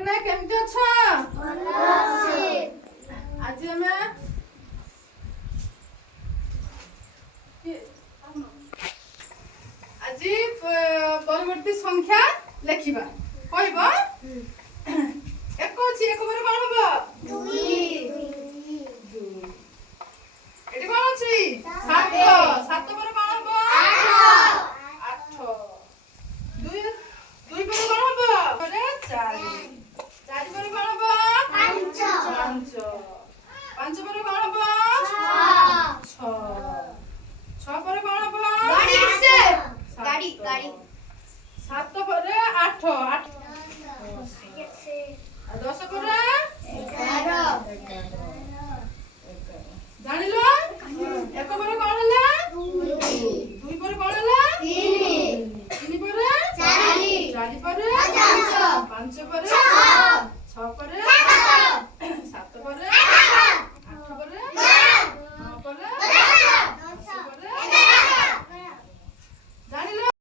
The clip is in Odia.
କେମିତି ଅଛ? ଭଲ ଅଛି। ଆଜି ଆମେ ଆଜି ପରବର୍ତ୍ତୀ ସଂଖ୍ୟା ଲେଖିବା। କହିବ ଏକ ଅଛି, ଏକ ପରେ କଣ ହବ? ଏଠି କଣ ଅଛି? ସାତ। ସାତ ପରେ କଣ ହବ? ଆଠ। ଦୁଇ ପରେ କଣ ହବ? ଚାରି। ଚାରି ପରେ କଣ ହବ? ପାଞ୍ଚ। ପାଞ୍ଚ ପରେ କଣ ହବ? ଛଅ। ଛଅ ପରେ କଣ ହବ? ସାତ ପରେ ଆଠ। ଦଶ ପରେ ଜାଣିଲ? ଏକ ପରେ କଣ ହେଲା? ଦୁଇ ପରେ କଣ ହେଲା? ତିନି ପରେ ଚାରି ପରେ ପାଞ୍ଚ ପରେ ଛଅ ପରେ